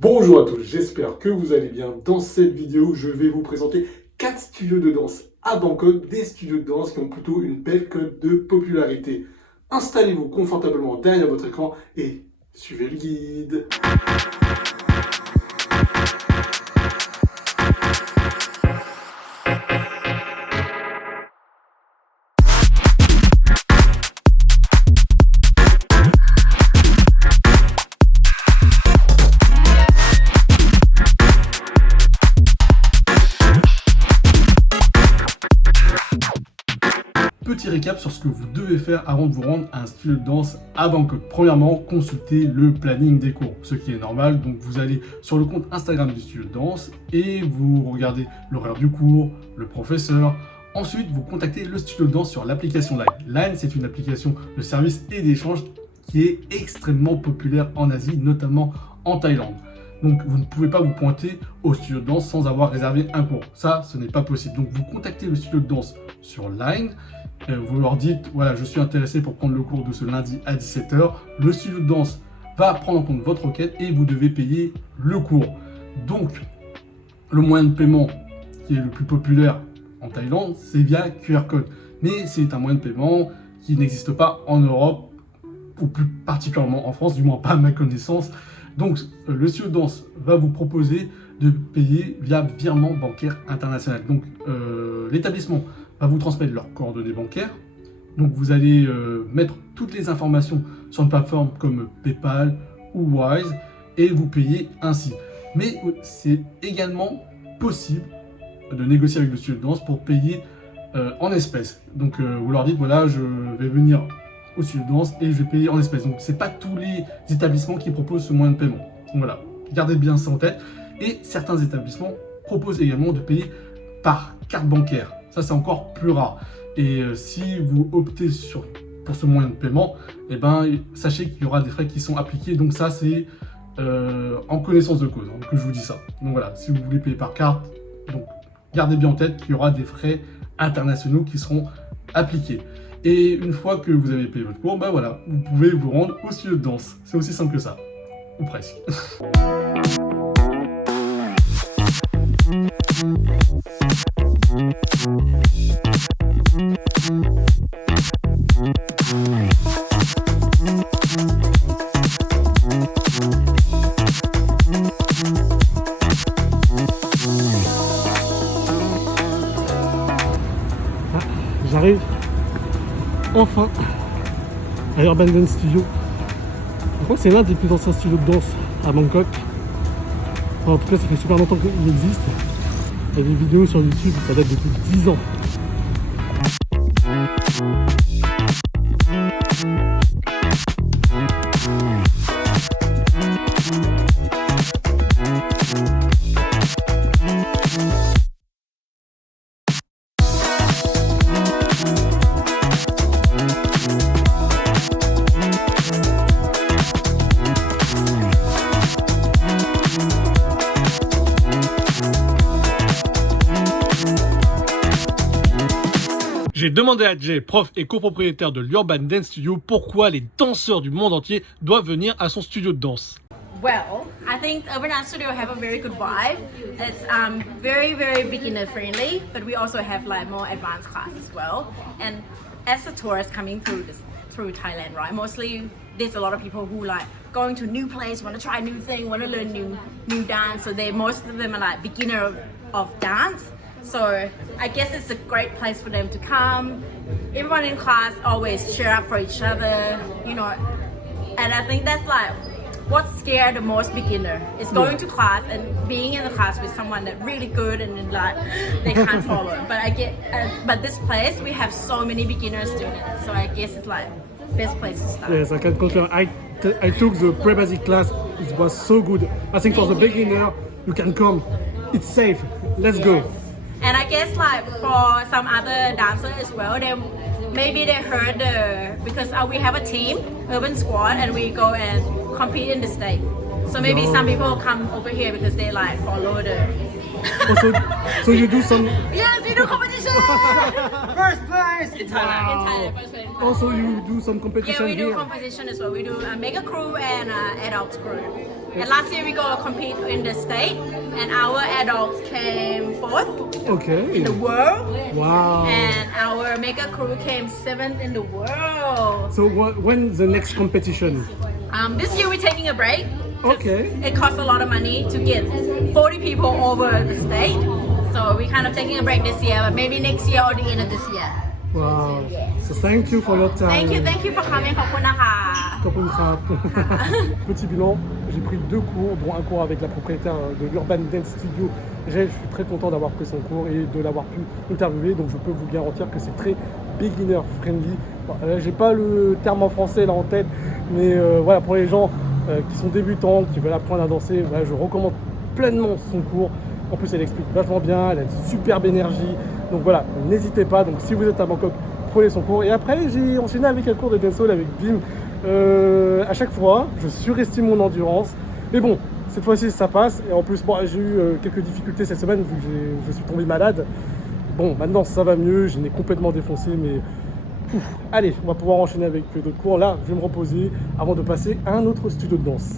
Bonjour à tous, j'espère que vous allez bien. Dans cette vidéo, je vais vous présenter 4 studios de danse à Bangkok, des studios de danse qui ont plutôt une belle cote de popularité. Installez-vous confortablement derrière votre écran et suivez le guide. Petit récap sur ce que vous devez faire avant de vous rendre à un studio de danse à Bangkok. Premièrement, consultez le planning des cours, ce qui est normal. Donc vous allez sur le compte Instagram du studio de danse et vous regardez l'horaire du cours, le professeur. Ensuite, vous contactez le studio de danse sur l'application Line. Line, c'est une application de service et d'échange qui est extrêmement populaire en Asie, notamment en Thaïlande. Donc vous ne pouvez pas vous pointer au studio de danse sans avoir réservé un cours. Ça, ce n'est pas possible. Donc vous contactez le studio de danse sur Line. Vous leur dites, voilà, je suis intéressé pour prendre le cours de ce lundi à 17 h. Le studio de danse va prendre en compte votre requête et vous devez payer le cours. Donc, le moyen de paiement qui est le plus populaire en Thaïlande, c'est via QR code. Mais c'est un moyen de paiement qui n'existe pas en Europe, ou plus particulièrement en France, du moins pas à ma connaissance. Donc, le studio de danse va vous proposer de payer via virement bancaire international. Donc, l'établissement va vous transmettre leurs coordonnées bancaires. Donc, vous allez mettre toutes les informations sur une plateforme comme PayPal ou Wise et vous payez ainsi. Mais c'est également possible de négocier avec le studio de danse pour payer en espèces. Donc, vous leur dites, voilà, je vais venir au studio de danse et je vais payer en espèces. Donc, c'est pas tous les établissements qui proposent ce moyen de paiement. Donc, voilà, gardez bien ça en tête. Et certains établissements proposent également de payer par carte bancaire. Ça, c'est encore plus rare. Et si vous optez pour ce moyen de paiement, eh ben, sachez qu'il y aura des frais qui sont appliqués. Donc ça, c'est en connaissance de cause que je vous dis ça. Donc voilà, si vous voulez payer par carte, donc gardez bien en tête qu'il y aura des frais internationaux qui seront appliqués. Et une fois que vous avez payé votre cours, ben voilà, vous pouvez vous rendre au studio de danse. C'est aussi simple que ça, ou presque. J'arrive enfin à Urban Dance Studio. Je crois que c'est l'un des plus anciens studios de danse à Bangkok. Enfin, en tout cas, ça fait super longtemps qu'il existe. Il y a des vidéos sur YouTube, ça date depuis 10 ans. J'ai demandé à Jay, prof et copropriétaire de l'Urban Dance Studio, pourquoi les danseurs du monde entier doivent venir à son studio de danse. Well, I think Urban Dance Studio have a very good vibe. It's very beginner friendly, but we also have like more advanced class as well. And as a tourist coming through Thailand, right? Mostly there's a lot of people who like going to new place, want to try new thing, want to learn new dance. So most of them are like beginner of dance. So I guess it's a great place for them to come. Everyone in class always cheer up for each other, you know. And I think that's like what scared the most beginner is going to class and being in the class with someone that's really good and then like they can't follow. But this place we have so many beginner students, so I guess it's like best place to start. Yes, I can confirm. I took the pre-basic class. It was so good. I think for the beginner, you can come. It's safe. Let's go. And I guess like for some other dancers as well, maybe they heard because we have a team, Urban Squad, and we go and compete in the state. So maybe some people come over here because they like follow Also, so you do some. Yes, we do competition. First place in Thailand. In Thailand, first place. Also, you do some Yeah, competition we do here. competition as well. We do a mega crew and adult crew. And last year we go compete in the state, and our adults came fourth Okay. in the world, Wow. and our mega crew came seventh in the world. So when the next competition? This year we're taking a break. 'Cause Okay. It costs a lot of money to get 40 people over the state, so we're kind of taking a break this year, but maybe next year or the end of this year. Wow. So thank you for your time. Thank you for coming. ขอบคุณนะคะ Petit bilan, j'ai pris 2 cours, dont un cours avec la propriétaire de l'Urban Dance Studio. Je suis très content d'avoir pris son cours et de l'avoir pu interviewer, donc je peux vous garantir que c'est très beginner friendly. Bon, j'ai pas le terme en français là en tête, mais voilà, pour les gens qui sont débutants, qui veulent apprendre à danser, voilà, je recommande pleinement son cours. En plus, elle explique vachement bien, elle a une superbe énergie. Donc voilà, n'hésitez pas. Donc si vous êtes à Bangkok, prenez son cours. Et après, j'ai enchaîné avec un cours de dancehall avec Bim. À chaque fois, je surestime mon endurance. Mais bon, cette fois-ci, ça passe. Et en plus, bon, j'ai eu quelques difficultés cette semaine vu que je suis tombé malade. Bon, maintenant, ça va mieux. Je n'ai complètement défoncé, mais... Ouf. Allez, on va pouvoir enchaîner avec d'autres cours. Là, je vais me reposer avant de passer à un autre studio de danse.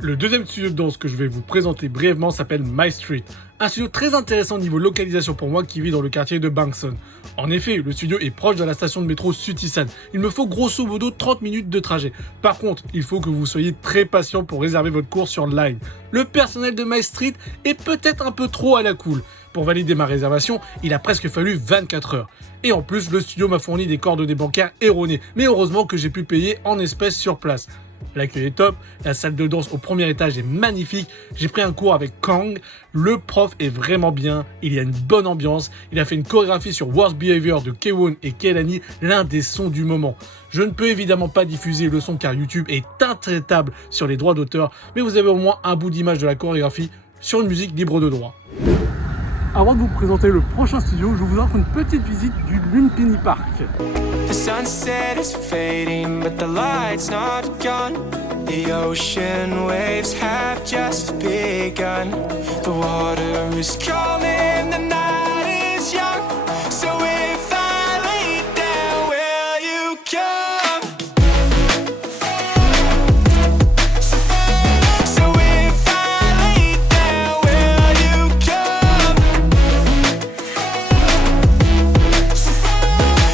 Le deuxième studio de danse que je vais vous présenter brièvement s'appelle My Street. Un studio très intéressant niveau localisation pour moi qui vit dans le quartier de Bangson. En effet, le studio est proche de la station de métro Sutisan. Il me faut grosso modo 30 minutes de trajet. Par contre, il faut que vous soyez très patient pour réserver votre cours sur Line. Le personnel de My Street est peut-être un peu trop à la cool. Pour valider ma réservation, il a presque fallu 24 heures. Et en plus, le studio m'a fourni des coordonnées bancaires erronées. Mais heureusement que j'ai pu payer en espèces sur place. L'accueil est top, la salle de danse au premier étage est magnifique, j'ai pris un cours avec Kang, le prof est vraiment bien, il y a une bonne ambiance, il a fait une chorégraphie sur Worst Behavior de Kewon et Kehlani, l'un des sons du moment. Je ne peux évidemment pas diffuser le son car YouTube est intraitable sur les droits d'auteur, mais vous avez au moins un bout d'image de la chorégraphie sur une musique libre de droit. Avant de vous présenter le prochain studio, je vous offre une petite visite du Lumpini Park. The sunset is fading, but the light's not gone. The ocean waves have just begun. The water is calling, the night is young. So if I lay down, will you come? So if I lay down, will you come?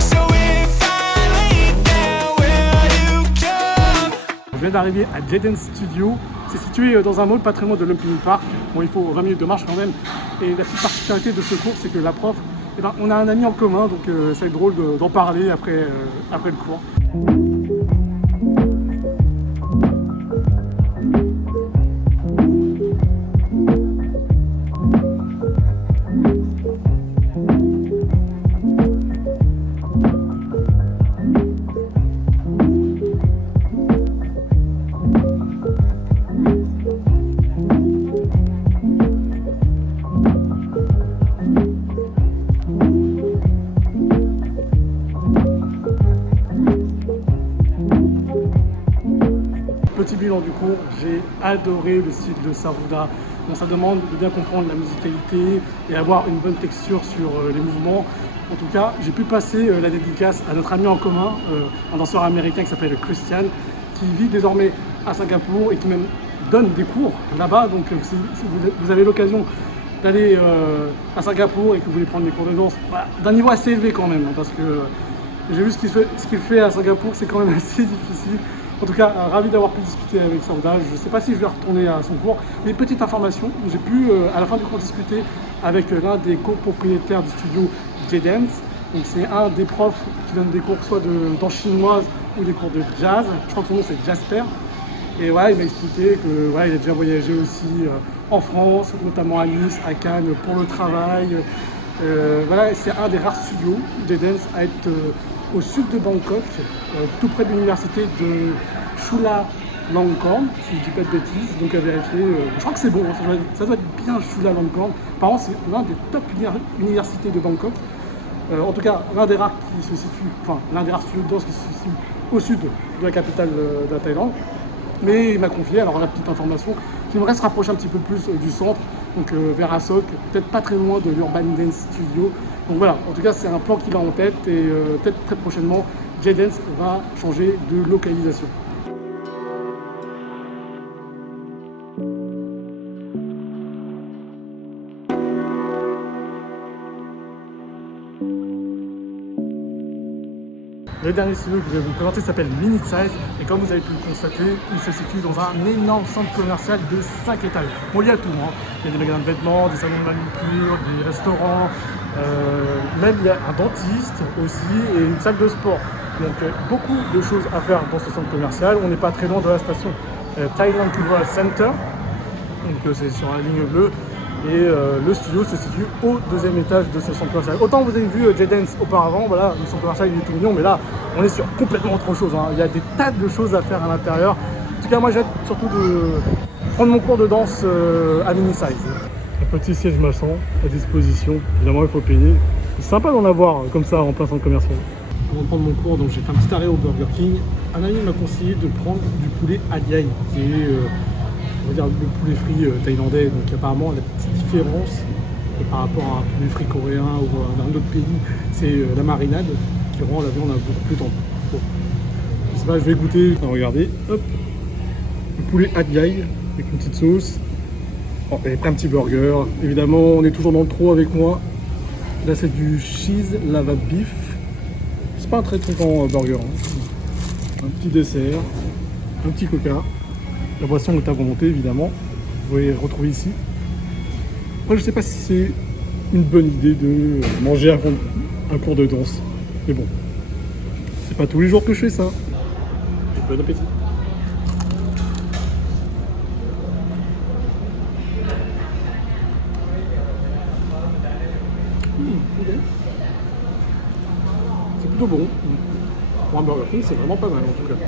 So if I lay down, will you come? Je viens d'arriver à J-Dance Studio. C'est situé dans un mall pas très loin de Lumpini Park. Bon, il faut 20 minutes de marche quand même. Et la petite particularité de ce cours, c'est que la prof, eh ben, on a un ami en commun, donc ça va être drôle d'en parler après le cours. Petit bilan du cours, j'ai adoré le style de Sarouda. Bon, ça demande de bien comprendre la musicalité et avoir une bonne texture sur les mouvements. En tout cas, j'ai pu passer la dédicace à notre ami en commun, un danseur américain qui s'appelle Christian, qui vit désormais à Singapour et qui même donne des cours là-bas. Donc si vous avez l'occasion d'aller à Singapour et que vous voulez prendre des cours de danse, bah, d'un niveau assez élevé quand même, hein, parce que j'ai vu ce qu'il fait à Singapour, c'est quand même assez difficile. En tout cas, ravi d'avoir pu discuter avec Sarouda. Je ne sais pas si je vais retourner à son cours, mais petite information, j'ai pu à la fin du cours discuter avec l'un des copropriétaires du studio J-Dance. Donc c'est un des profs qui donne des cours soit de danse chinoise ou des cours de jazz. Je crois que son nom c'est Jasper. Et ouais, il m'a expliqué que ouais, il a déjà voyagé aussi en France, notamment à Nice, à Cannes pour le travail. Voilà, c'est un des rares studios J-Dance à être au sud de Bangkok, tout près de l'université de Chulalongkorn, si je ne dis pas de bêtises, donc à vérifier. Je crois que c'est bon, hein, ça doit être bien Chulalongkorn. Apparemment, c'est l'un des top universités de Bangkok. En tout cas, l'un des rares studios de danse qui se situe au sud de la capitale de la Thaïlande. Mais il m'a confié, alors la petite information, qu'il me reste rapprocher un petit peu plus du centre, donc vers Asok, peut-être pas très loin de l'Urban Dance Studio. Donc voilà, en tout cas c'est un plan qu'il a en tête et peut-être très prochainement, J-Dance va changer de localisation. Le dernier studio que je vais vous présenter s'appelle Minute Size et comme vous avez pu le constater, il se situe dans un énorme centre commercial de 5 étages. Bon, il y a tout, hein. Il y a des magasins de vêtements, des salons de manucure, des restaurants, même il y a un dentiste aussi et une salle de sport. Donc beaucoup de choses à faire dans ce centre commercial. On n'est pas très loin de la station Thailand Cultural Center, donc c'est sur la ligne bleue. Et le studio se situe au 2e étage de ce centre commercial. Autant vous avez vu J-Dance auparavant, voilà, le centre commercial il est tout mignon, mais là on est sur complètement autre chose, hein. Il y a des tas de choses à faire à l'intérieur. En tout cas moi j'ai hâte surtout de prendre mon cours de danse à Mini Size. Un petit siège maçon à disposition, évidemment il faut payer. C'est sympa d'en avoir comme ça en plein centre commercial. Avant de prendre mon cours, donc j'ai fait un petit arrêt au Burger King. Un ami m'a conseillé de prendre du poulet Adyaï, qui est on va dire le poulet frit thaïlandais, donc apparemment la petite différence par rapport à un poulet frit coréen ou à un autre pays, c'est la marinade qui rend la viande beaucoup plus tendre. Bon. Je sais pas, je vais goûter. Alors, regardez, hop, le poulet Adyaï avec une petite sauce. Bon, et après un petit burger. Évidemment, on est toujours dans le trop avec moi. Là, c'est du cheese lava beef. C'est pas un très grand burger. Hein. Un petit dessert, un petit coca. La boisson est à volonté, évidemment. Vous pouvez retrouver ici. Moi, je sais pas si c'est une bonne idée de manger avant un cours de danse. Mais bon, c'est pas tous les jours que je fais ça. Et bon appétit. C'est plutôt bon. Pour un Burger King, c'est vraiment pas mal en tout cas.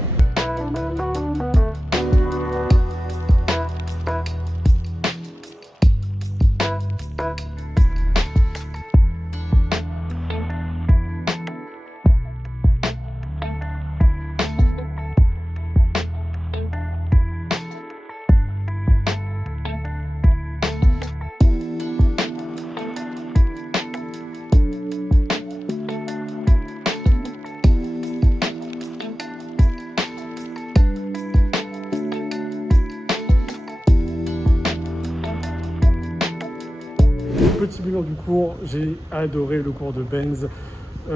Petit bilan du cours, j'ai adoré le cours de Benz.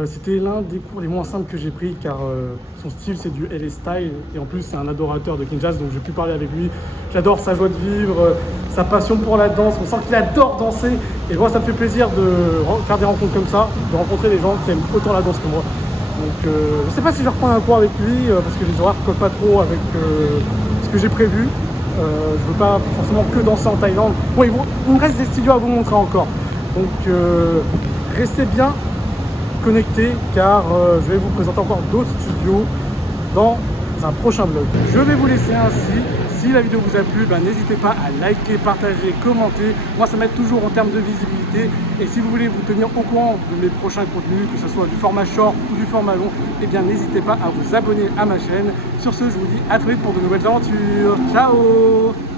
C'était l'un des cours les moins simples que j'ai pris car son style c'est du LA Style et en plus c'est un adorateur de King Jazz, donc j'ai pu parler avec lui. J'adore sa joie de vivre, sa passion pour la danse, on sent qu'il adore danser et moi ça me fait plaisir de faire des rencontres comme ça, de rencontrer des gens qui aiment autant la danse que moi. Donc je ne sais pas si je vais reprendre un cours avec lui parce que les horaires ne collent pas trop avec ce que j'ai prévu. Je veux pas forcément que danser en Thaïlande. Bon, il me reste des studios à vous montrer encore. Donc restez bien connectés car je vais vous présenter encore d'autres studios dans un prochain vlog. Je vais vous laisser ainsi. Si la vidéo vous a plu, n'hésitez pas à liker, partager, commenter. Moi ça m'aide toujours en termes de visibilité. Et si vous voulez vous tenir au courant de mes prochains contenus, que ce soit du format short ou du format long, eh bien n'hésitez pas à vous abonner à ma chaîne. Sur ce, je vous dis à très vite pour de nouvelles aventures. Ciao!